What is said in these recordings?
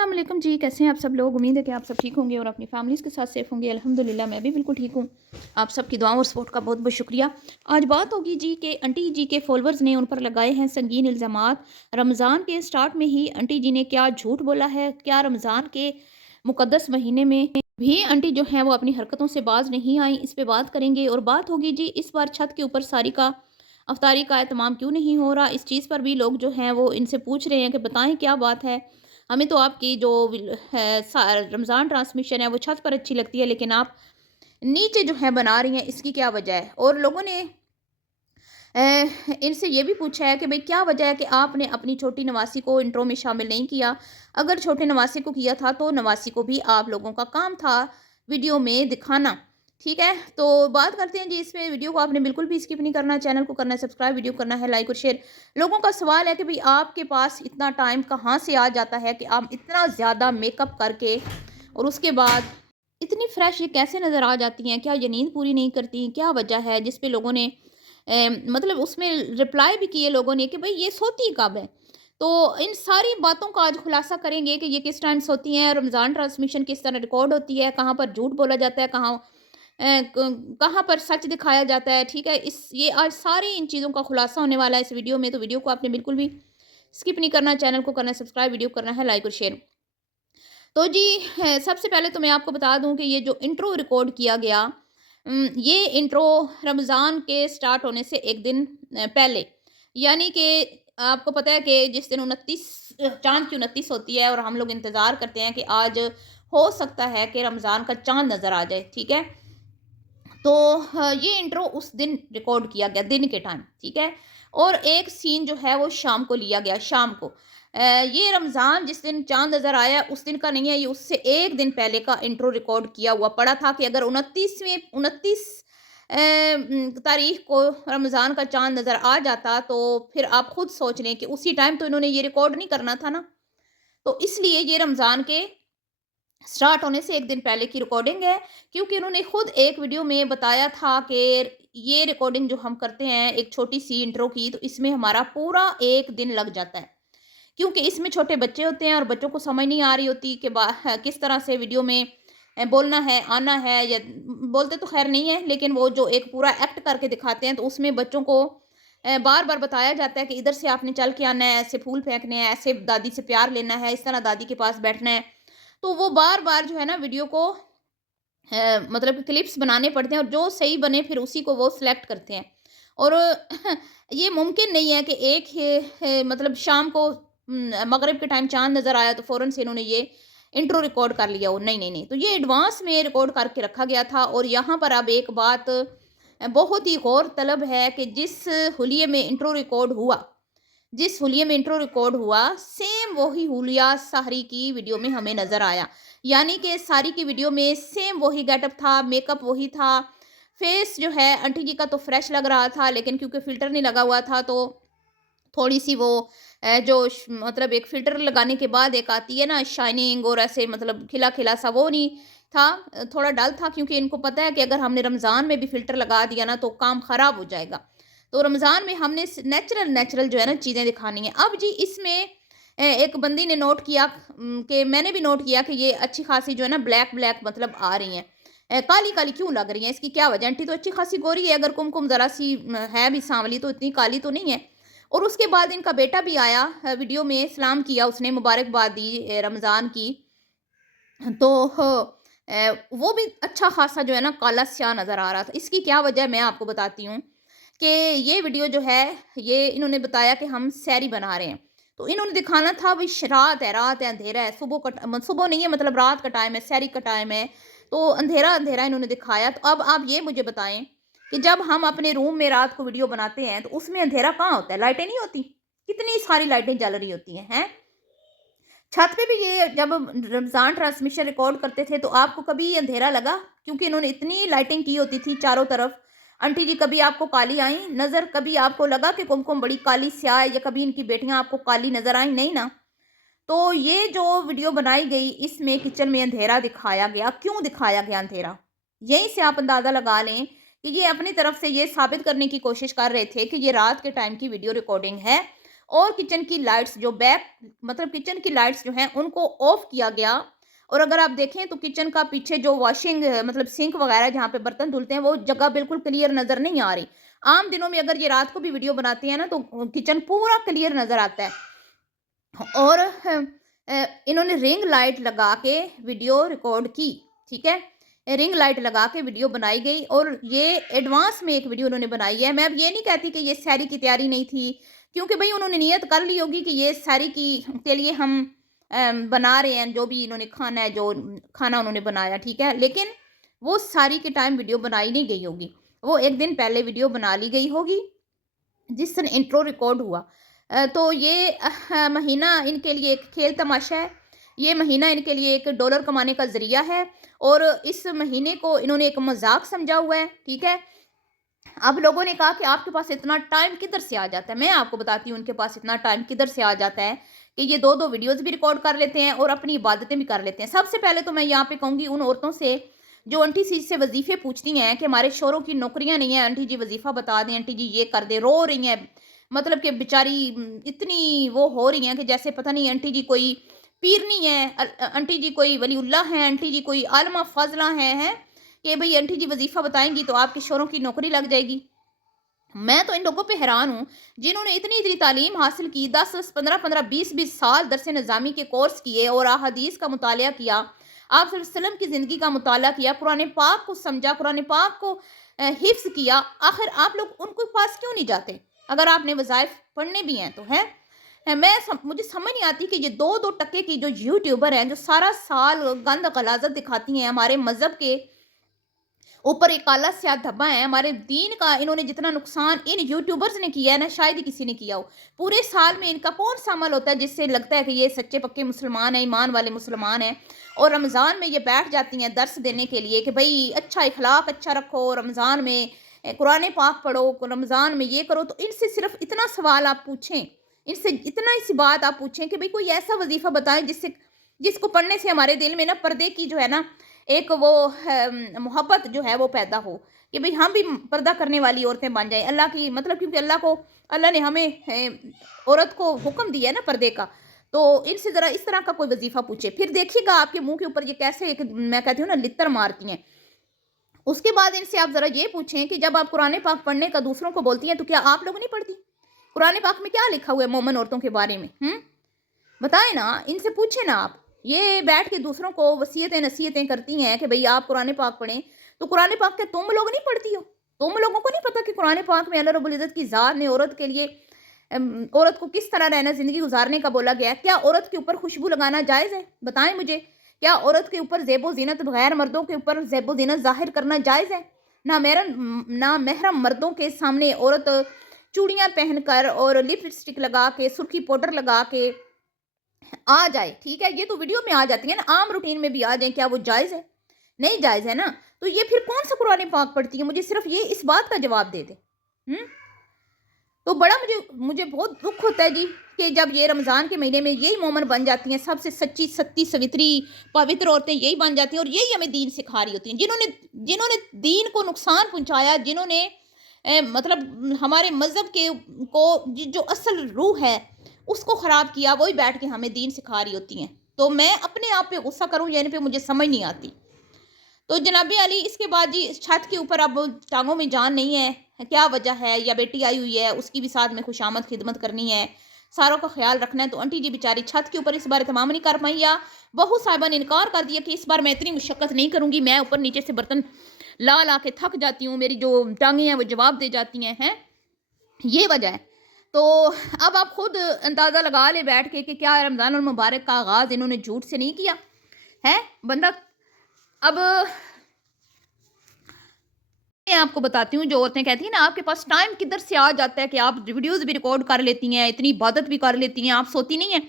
अस्सलाम वालेकुम जी, कैसे हैं आप सब लोग। उम्मीद है कि आप सब ठीक होंगे और अपनी फैमिलीज़ के साथ सेफ होंगे। अल्हम्दुलिल्लाह मैं भी बिल्कुल ठीक हूँ। आप सबकी दुआओं और सपोर्ट का बहुत बहुत शुक्रिया। आज बात होगी जी कि आंटी जी के फॉलोअर्स ने उन पर लगाए हैं संगीन इल्ज़ामात। रमज़ान के स्टार्ट में ही आंटी जी ने क्या झूठ बोला है, क्या रमज़ान के मुक़द्दस महीने में भी आंटी जो हैं वो अपनी हरकतों से बाज नहीं आई, इस पे बात करेंगे। और बात होगी जी इस बार छत के ऊपर सारी का अफ्तारी का एहतमाम क्यों नहीं हो रहा। इस चीज़ पर भी लोग जो हैं वो इनसे पूछ रहे हैं कि बताएं क्या बात है। हमें तो आपकी जो है रमज़ान ट्रांसमिशन है वो छत पर अच्छी लगती है, लेकिन आप नीचे जो है बना रही हैं, इसकी क्या वजह है। और लोगों ने इनसे ये भी पूछा है कि भाई क्या वजह है कि आपने अपनी छोटी नवासी को इंट्रो में शामिल नहीं किया। अगर छोटे नवासी को किया था तो नवासी को भी आप लोगों का काम था वीडियो में दिखाना। ठीक है, तो बात करते हैं जी इसमें। वीडियो को आपने बिल्कुल भी स्किप नहीं करना, चैनल को करना है सब्सक्राइब, वीडियो करना है लाइक और शेयर। लोगों का सवाल है कि भाई आपके पास इतना टाइम कहाँ से आ जाता है कि आप इतना ज़्यादा मेकअप करके और उसके बाद इतनी फ्रेश ये कैसे नज़र आ जाती हैं। क्या ये नींद पूरी नहीं करती, क्या वजह है। जिस पे लोगों ने मतलब उसमें रिप्लाई भी किए लोगों ने कि भाई ये सोती कब है। तो इन सारी बातों का आज खुलासा करेंगे कि ये किस टाइम सोती हैं, रमज़ान ट्रांसमिशन किस तरह रिकॉर्ड होती है, कहाँ पर झूठ बोला जाता है, कहाँ पर सच दिखाया जाता है। ठीक है, इस ये आज सारी इन चीज़ों का खुलासा होने वाला है इस वीडियो में। तो वीडियो को आपने बिल्कुल भी स्किप नहीं करना, चैनल को करना है सब्सक्राइब, वीडियो करना है लाइक और शेयर। तो जी सबसे पहले तो मैं आपको बता दूं कि ये जो इंट्रो रिकॉर्ड किया गया, ये इंट्रो रमज़ान के स्टार्ट होने से एक दिन पहले, यानी कि आपको पता है कि जिस दिन 29 चाँद की 29 होती है और हम लोग इंतज़ार करते हैं कि आज हो सकता है कि रमज़ान का चाँद नज़र आ जाए। ठीक है, तो ये इंट्रो उस दिन रिकॉर्ड किया गया दिन के टाइम। ठीक है, और एक सीन जो है वो शाम को लिया गया, शाम को। ये रमज़ान जिस दिन चाँद नज़र आया उस दिन का नहीं है, ये उससे एक दिन पहले का इंट्रो रिकॉर्ड किया हुआ पड़ा था कि अगर 29 तारीख को रमज़ान का चाँद नज़र आ जाता तो फिर आप खुद सोच लें कि उसी टाइम तो इन्होंने ये रिकॉर्ड नहीं करना था ना। तो इसलिए ये रमज़ान के स्टार्ट होने से एक दिन पहले की रिकॉर्डिंग है, क्योंकि उन्होंने खुद एक वीडियो में बताया था कि ये रिकॉर्डिंग जो हम करते हैं एक छोटी सी इंट्रो की, तो इसमें हमारा पूरा एक दिन लग जाता है। क्योंकि इसमें छोटे बच्चे होते हैं और बच्चों को समझ नहीं आ रही होती कि किस तरह से वीडियो में बोलना है, आना है, या बोलते तो खैर नहीं है, लेकिन वो जो एक पूरा एक्ट करके दिखाते हैं तो उसमें बच्चों को बार बार बताया जाता है कि इधर से आपने चल के आना है, ऐसे फूल फेंकने हैं, ऐसे दादी से प्यार लेना है, इस तरह दादी के पास बैठना है। तो वो बार-बार जो है ना वीडियो को मतलब कि क्लिप्स बनाने पड़ते हैं और जो सही बने फिर उसी को वो सिलेक्ट करते हैं। और ये मुमकिन नहीं है कि एक मतलब शाम को मगरिब के टाइम चाँद नज़र आया तो फ़ौरन से इन्होंने ये इंट्रो रिकॉर्ड कर लिया हो। नहीं, नहीं, नहीं। तो ये एडवांस में रिकॉर्ड करके रखा गया था। और यहाँ पर अब एक बात बहुत ही गौरतलब है कि जिस हुलिये में इंट्रो रिकॉर्ड हुआ, जिस हुलिये में इंट्रो रिकॉर्ड हुआ, सेम वही हुलिया साहरी की वीडियो में हमें नज़र आया। यानी कि सारी की वीडियो में सेम वही गेटअप था, मेकअप वही था। फेस जो है आंटी जी का तो फ्रेश लग रहा था, लेकिन क्योंकि फ़िल्टर नहीं लगा हुआ था तो थोड़ी-सी वो जो मतलब एक फ़िल्टर लगाने के बाद एक आती है ना शाइनिंग, और ऐसे मतलब खिला-खिला सा, वो नहीं था। थोड़ा डल था, क्योंकि इनको पता है कि अगर हमने रमज़ान में भी फ़िल्टर लगा दिया ना तो काम ख़राब हो जाएगा। तो रमज़ान में हमने नेचुरल नेचुरल जो है ना चीज़ें दिखानी है। अब जी इसमें एक बंदी ने नोट किया, कि मैंने भी नोट किया कि ये अच्छी खासी जो है ना ब्लैक ब्लैक मतलब आ रही हैं। काली काली क्यों लग रही हैं, इसकी क्या वजह। आंटी तो अच्छी खासी गोरी है, अगर कुमकुम ज़रा सी है भी सांवली तो इतनी काली तो नहीं है। और उसके बाद इनका बेटा भी आया, वीडियो में सलाम किया, उसने मुबारकबाद दी रमज़ान की। तो वो भी अच्छा खासा जो है ना काला स्याह नज़र आ रहा था। इसकी क्या वजह है मैं आपको बताती हूँ कि ये वीडियो जो है, ये इन्होंने बताया कि हम सैरी बना रहे हैं। तो इन्होंने दिखाना था भाई रात है, अंधेरा है, सुबह नहीं है, मतलब रात का टाइम है, सैरी का टाइम है। तो अंधेरा अंधेरा इन्होंने दिखाया। तो अब आप ये मुझे बताएं कि जब हम अपने रूम में रात को वीडियो बनाते हैं तो उसमें अंधेरा कहाँ होता है, लाइटें नहीं होती, कितनी सारी लाइटें जल रही होती हैं। छत पे भी ये जब रमज़ान ट्रांसमिशन रिकॉर्ड करते थे तो आपको कभी अंधेरा लगा? क्योंकि इन्होंने इतनी लाइटिंग की होती थी चारों तरफ। आंटी जी कभी आपको काली आई नज़र? कभी आपको लगा कि कुमकुम बड़ी काली स्याह है, या कभी इनकी बेटियां आपको काली नज़र आई? नहीं ना। तो ये जो वीडियो बनाई गई इसमें किचन में अंधेरा दिखाया गया। क्यों दिखाया गया अंधेरा? यहीं से आप अंदाज़ा लगा लें कि ये अपनी तरफ से ये साबित करने की कोशिश कर रहे थे कि ये रात के टाइम की वीडियो रिकॉर्डिंग है اور کچن کی لائٹس جو بیک مطلب کچن کی لائٹس جو ہیں ان کو آف کیا گیا. اور اگر آپ دیکھیں تو کچن کا پیچھے جو واشنگ مطلب سنک وغیرہ جہاں پہ برتن دھلتے ہیں وہ جگہ بالکل کلیئر نظر نہیں آ رہی. عام دنوں میں اگر یہ رات کو بھی ویڈیو بناتے ہیں نا تو کچن پورا کلیئر نظر آتا ہے. اور انہوں نے رنگ لائٹ لگا کے ویڈیو ریکارڈ کی. ٹھیک ہے, رنگ لائٹ لگا کے ویڈیو بنائی گئی اور یہ ایڈوانس میں ایک ویڈیو انہوں نے بنائی ہے. میں اب یہ نہیں کہتی کہ یہ سحری کی تیاری نہیں تھی, کیونکہ بھئی انہوں نے نیت کر لی ہوگی کہ یہ سحری کے لیے ہم بنا رہے ہیں جو بھی انہوں نے کھانا ہے, جو کھانا انہوں نے بنایا. ٹھیک ہے, لیکن وہ سحری کے ٹائم ویڈیو بنائی نہیں گئی ہوگی, وہ ایک دن پہلے ویڈیو بنا لی گئی ہوگی جس دن انٹرو ریکارڈ ہوا. تو یہ مہینہ ان کے لیے ایک کھیل تماشا ہے, یہ مہینہ ان کے لیے ایک ڈالر کمانے کا ذریعہ ہے, اور اس مہینے کو انہوں نے ایک مذاق سمجھا ہوا ہے. ٹھیک ہے, اب لوگوں نے کہا کہ آپ کے پاس اتنا ٹائم کدھر سے آ جاتا ہے. میں آپ کو بتاتی ہوں ان کے پاس اتنا ٹائم کدھر سے آ جاتا ہے کہ یہ دو ویڈیوز بھی ریکارڈ کر لیتے ہیں اور اپنی عبادتیں بھی کر لیتے ہیں. سب سے پہلے تو میں یہاں پہ کہوں گی ان عورتوں سے جو آنٹی سی سے وظیفے پوچھتی ہیں کہ ہمارے شوہروں کی نوکریاں نہیں ہیں, آنٹی جی وظیفہ بتا دیں, آنٹی جی یہ کر دیں, رو رہی ہیں, مطلب کہ بیچاری اتنی وہ ہو رہی ہیں کہ جیسے پتہ نہیں آنٹی جی کوئی پیرنی ہے, آنٹی جی کوئی ولی اللہ ہیں, آنٹی جی کوئی عالمہ فاضلہ ہیں کہ بھئی آنٹی جی وظیفہ بتائیں گی تو آپ کے شوہروں کی نوکری لگ جائے گی. میں تو ان لوگوں پہ حیران ہوں جنہوں نے اتنی تعلیم حاصل کی, 10 15 20 سال درس نظامی کے کورس کیے اور احادیث کا مطالعہ کیا, آپ صلی اللہ علیہ وسلم کی زندگی کا مطالعہ کیا, قرآن پاک کو سمجھا, قرآن پاک کو حفظ کیا. آخر آپ لوگ ان کے پاس کیوں نہیں جاتے اگر آپ نے وظائف پڑھنے بھی ہیں تو ہے. مجھے سمجھ نہیں آتی کہ یہ دو ٹکے کی جو یوٹیوبر ہیں جو سارا سال گند غلاظت دکھاتی ہیں, ہمارے مذہب کے اوپر ایک کالا سیاہ دھبا ہے, ہمارے دین کا انہوں نے جتنا نقصان ان یوٹیوبرز نے کیا ہے نا شاید ہی کسی نے کیا ہو. پورے سال میں ان کا کون سا عمل ہوتا ہے جس سے لگتا ہے کہ یہ سچے پکے مسلمان ہیں, ایمان والے مسلمان ہیں, اور رمضان میں یہ بیٹھ جاتی ہیں درس دینے کے لیے کہ بھئی اچھا اخلاق اچھا رکھو, رمضان میں قرآن پاک پڑھو, رمضان میں یہ کرو. تو ان سے صرف اتنا سوال آپ پوچھیں, ان سے اتنا سی بات آپ پوچھیں کہ بھئی کوئی ایسا وظیفہ بتائیں جس کو پڑھنے سے ہمارے دل میں نا پردے کی جو ہے نا ایک وہ محبت جو ہے وہ پیدا ہو کہ بھئی ہم بھی پردہ کرنے والی عورتیں بن جائیں. اللہ کی مطلب کیونکہ اللہ نے ہمیں عورت کو حکم دیا ہے نا پردے کا, تو ان سے ذرا اس طرح کا کوئی وظیفہ پوچھے, پھر دیکھیے گا آپ کے منہ کے اوپر یہ کیسے میں کہتی ہوں نا لتر مارتی ہیں. اس کے بعد ان سے آپ ذرا یہ پوچھیں کہ جب آپ قرآن پاک پڑھنے کا دوسروں کو بولتی ہیں تو کیا آپ لوگ نہیں پڑھتی؟ قرآن پاک میں کیا لکھا ہوا ہے مومن عورتوں کے بارے میں؟ بتائیں نا, ان سے پوچھیں نا آپ. یہ بیٹھ کے دوسروں کو وصیتیں نصیحتیں کرتی ہیں کہ بھئی آپ قرآن پاک پڑھیں, تو قرآن پاک کے تم لوگ نہیں پڑھتی ہو؟ تم لوگوں کو نہیں پتا کہ قرآن پاک میں اللہ رب العزت کی ذات نے عورت کے لیے عورت کو کس طرح رہنا زندگی گزارنے کا بولا گیا ہے؟ کیا عورت کے اوپر خوشبو لگانا جائز ہے؟ بتائیں مجھے. کیا عورت کے اوپر زیب و زینت بغیر مردوں کے اوپر زیب و زینت ظاہر کرنا جائز ہے؟ نہ محرم مردوں کے سامنے عورت چوڑیاں پہن کر اور لپسٹک لگا کے سرخی پاؤڈر لگا کے آ جائے. ٹھیک ہے, یہ تو ویڈیو میں آ جاتی ہیں نا, عام روٹین میں بھی آ جائیں, کیا وہ جائز ہے؟ نہیں جائز ہے نا. تو یہ پھر کون سا قرآن پاک پڑھتی ہے؟ مجھے صرف یہ اس بات کا جواب دے دے. تو بڑا مجھے بہت دکھ ہوتا ہے جی کہ جب یہ رمضان کے مہینے میں یہی مومن بن جاتی ہیں, سب سے سچی ستی سوتری پوتر عورتیں یہی بن جاتی ہیں اور یہی ہمیں دین سکھا رہی ہوتی ہیں, جنہوں نے دین کو نقصان پہنچایا, جنہوں نے مطلب ہمارے مذہب کو جو اصل روح ہے اس کو خراب کیا, وہی بیٹھ کے ہمیں دین سکھا رہی ہوتی ہیں. تو میں اپنے آپ پہ غصہ کروں یعنی پہ مجھے سمجھ نہیں آتی. تو جناب علی اس کے بعد جی چھت کے اوپر اب ٹانگوں میں جان نہیں ہے, کیا وجہ ہے؟ یا بیٹی آئی ہوئی ہے اس کی بھی ساتھ میں خوش آمد خدمت کرنی ہے, ساروں کا خیال رکھنا ہے, تو آنٹی جی بیچاری چھت کے اوپر اس بار تمام نہیں کر پائیں, یا بہو صاحبہ نے انکار کر دیا کہ اس بار میں اتنی مشقت نہیں کروں گی, میں اوپر نیچے سے برتن لا کے تھک جاتی ہوں, میری جو ٹانگیں ہیں وہ جواب دے جاتی ہیں, یہ وجہ ہے. تو اب آپ خود اندازہ لگا لے بیٹھ کے کہ کیا رمضان المبارک کا آغاز انہوں نے جھوٹ سے نہیں کیا ہے بندہ. اب میں آپ کو بتاتی ہوں, جو عورتیں کہتی ہیں نا آپ کے پاس ٹائم کدھر سے آ جاتا ہے کہ آپ ویڈیوز بھی ریکارڈ کر لیتی ہیں, اتنی عبادت بھی کر لیتی ہیں, آپ سوتی نہیں ہیں.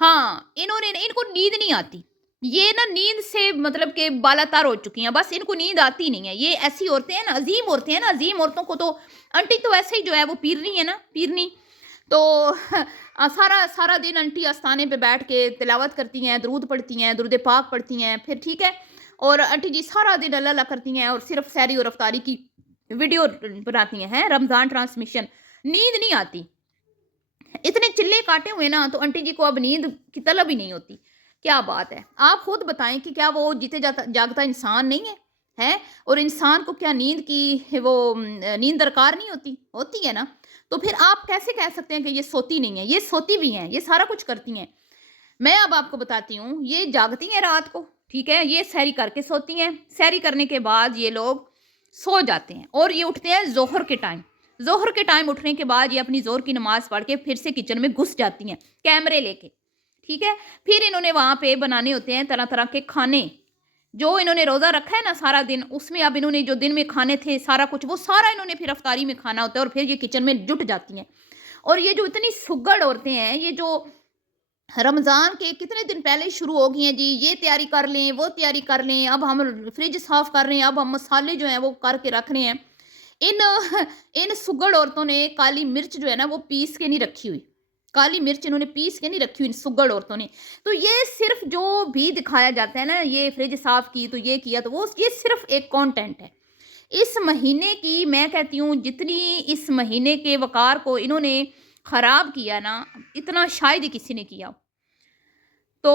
ہاں, ان کو نیند نہیں آتی, یہ نا نیند سے مطلب کہ بالا تر ہو چکی ہیں, بس ان کو نیند آتی نہیں ہے. یہ ایسی عورتیں ہیں نا, عظیم عورتیں ہیں نا, عظیم عورتوں کو تو آنٹی تو ایسے ہی جو ہے وہ پیرنی ہے نا, پیرنی. تو سارا دن آنٹی آستانے پہ بیٹھ کے تلاوت کرتی ہیں, درود پڑھتی ہیں, درود پاک پڑھتی ہیں, پھر ٹھیک ہے, اور آنٹی جی سارا دن اللہ اللہ کرتی ہیں اور صرف سحری اور افطاری کی ویڈیو بناتی ہیں, رمضان ٹرانسمیشن. نیند نہیں آتی. इतने चिल्ले काटे हुए ना, तो आंटी जी को अब नींद की तलब ही नहीं होती। क्या बात है, आप खुद बताएं कि क्या वो जीते जाता जागता इंसान नहीं है? हैं? और इंसान को क्या नींद की वो नींद दरकार नहीं होती? होती है ना। तो फिर आप कैसे कह सकते हैं कि ये सोती नहीं है? ये सोती भी हैं, ये सारा कुछ करती हैं। मैं अब आपको बताती हूँ, ये जागती हैं रात को, ठीक है? ये सैरी करके सोती हैं, सैरी करने के बाद ये लोग सो जाते हैं और ये उठते हैं ज़ोहर के टाइम। ज़ोहर के टाइम उठने के बाद ये अपनी ज़ोहर की नमाज़ पढ़ के फिर से किचन में घुस जाती हैं, कैमरे लेके, ठीक है? फिर इन्होंने वहाँ पे बनाने होते हैं तरह-तरह के खाने, जो इन्होंने रोज़ा रखा है ना सारा दिन, उसमें अब इन्होंने जो दिन में खाने थे सारा कुछ, वो सारा इन्होंने फिर इफ्तारी में खाना होता है और फिर ये किचन में जुट जाती हैं। और ये जो इतनी सुघड़ औरतें हैं, ये जो रमज़ान के कितने दिन पहले ही शुरू हो गई हैं जी, ये तैयारी कर लें, वो तैयारी कर लें, अब हम फ्रिज साफ़ कर रहे हैं, अब हम मसाले जो हैं वो करके रख रहे हैं। इन इन सुघड़ औरतों ने काली मिर्च जो है ना वो पीस के नहीं रखी हुई। काली मिर्च इन्होंने पीस के नहीं रखी हुई इन सुघड़ औरतों ने। तो ये सिर्फ़ जो भी दिखाया जाता है ना, ये फ्रिज साफ़ की तो ये किया तो वो, ये सिर्फ़ एक कंटेंट है। इस महीने की मैं कहती हूँ जितनी इस महीने के वक़ार को इन्होंने ख़राब किया ना, इतना शायद ही किसी ने किया हो। तो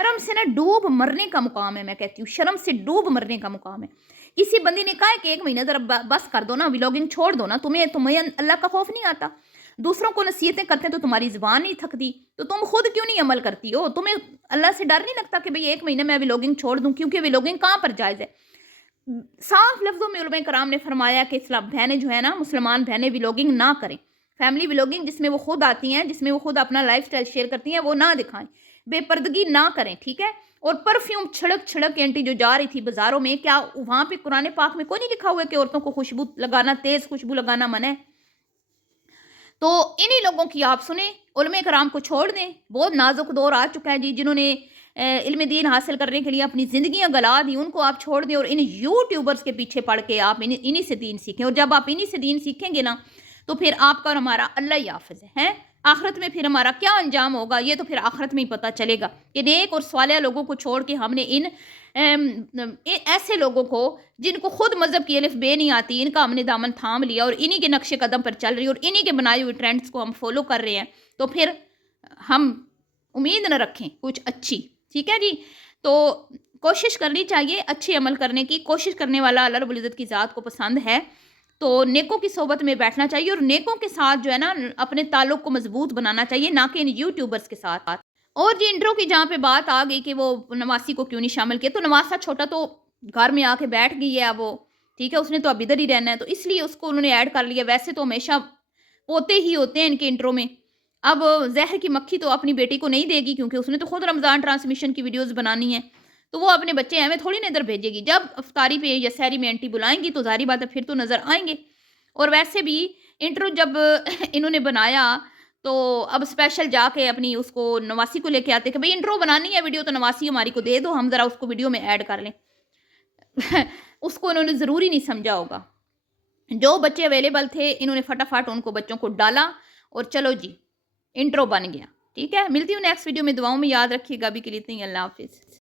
शर्म से ना डूब मरने का मुकाम है, मैं कहती हूँ शर्म से डूब मरने का मुकाम है। किसी बंदे ने कहा है कि 1 महीना ज़रा बस कर दो ना, व्लॉगिंग छोड़ दो ना, तुम्हें तुम्हें अल्लाह का खौफ नहीं आता? दूसरों को नसीहतें करते हैं तो तुम्हारी ज़ुबान नहीं थकती, तो तुम खुद क्यों नहीं अमल करती हो? तुम्हें अल्लाह से डर नहीं लगता कि भई 1 महीने मैं व्लॉगिंग छोड़ दूँ? क्योंकि व्लॉगिंग कहाँ पर जायज़ है? साफ लफ्ज़ों में उलमा कराम ने फरमाया कि इस्लाम बहनें जो है ना, मुसलमान बहनें व्लॉगिंग ना करें। फैमिली व्लॉगिंग जिसमें वो खुद आती हैं, जिसमें वो खुद अपना लाइफ़स्टाइल शेयर करती हैं, वो ना दिखाएँ। बेपर्दगी ना करें, ठीक है? और परफ्यूम छिड़क-छिड़क के आंटी जो जा रही थी बाज़ारों में, क्या वहाँ पे कुरान पाक में कोई नहीं लिखा हुआ है कि औरतों को खुशबू लगाना, तेज़ खुशबू लगाना मना है? तो इन्हीं लोगों की आप सुने, उलमा कराम को छोड़ दें। बहुत नाजुक दौर आ चुका है जी, जिन्होंने इल्म दीन हासिल करने के लिए अपनी ज़िंदगियाँ गँवा दी, उनको आप छोड़ दें और इन यूट्यूबर्स के पीछे पड़ के आप इन्हीं से दीन सीखें। और जब आप इन्हीं से दीन सीखेंगे ना, तो फिर आपका और हमारा अल्लाह ही हाफ़िज़ है, हैं? आखिरत में फिर हमारा क्या अंजाम होगा, ये तो फिर आखिरत में ही पता चलेगा कि नेक और सालिह लोगों को छोड़ के हमने इन ऐसे लोगों को, जिनको खुद मज़हब की अलिफ बे नहीं आती, इनका हमने दामन थाम लिया और इन्हीं के नक्शे कदम पर चल रही है और इन्हीं के बनाए हुए ट्रेंड्स को हम फॉलो कर रहे हैं, तो फिर हम उम्मीद न रखें कुछ अच्छी। ठीक है जी? तो कोशिश करनी चाहिए अच्छे अमल करने की। कोशिश करने वाला अल्लाह रब्बुल इज़्ज़त की ज़ात को पसंद है। तो नेकों की सोबत में बैठना चाहिए और नेकों के साथ जो है ना अपने ताल्लुक़ को मज़बूत बनाना चाहिए, ना कि इन यूट्यूबर्स के साथ। और जी इंट्रो की जहाँ पे बात आ गई कि वो नवासी को क्यों नहीं शामिल किया, तो नवासा छोटा तो घर में आके बैठ गई है अब वो, ठीक है? उसने तो अब इधर ही रहना है, तो इसलिए उसको उन्होंने ऐड कर लिया। वैसे तो हमेशा पोते ही होते हैं इनके इंट्रो में। अब ज़हर की मक्खी तो अपनी बेटी को नहीं देगी, क्योंकि उसने तो खुद रमज़ान ट्रांसमिशन की वीडियोज़ बनानी है। तो वो अपने बच्चे हमें थोड़ी ना इधर भेजेगी। जब इफ्तारी पे या सहरी में आंटी बुलाएँगी तो ज़ाहिर बात है फिर तो नज़र आएँगे। और वैसे भी इंट्रो जब इन्होंने बनाया, तो अब स्पेशल जाके अपनी उसको नवासी को लेके आते कि भई इंट्रो बनानी है वीडियो, तो नवासी हमारी को दे दो, हम ज़रा उसको वीडियो में ऐड कर लें। उसको इन्होंने ज़रूरी नहीं समझा होगा। जो बच्चे अवेलेबल थे इन्होंने फटाफट उनको बच्चों को डाला और चलो जी इंट्रो बन गया। ठीक है? मिलती हूँ नेक्स्ट वीडियो में, दुआओं में याद रखिएगा। अभी के लिए इतना ही, अल्लाह हाफ़िज़।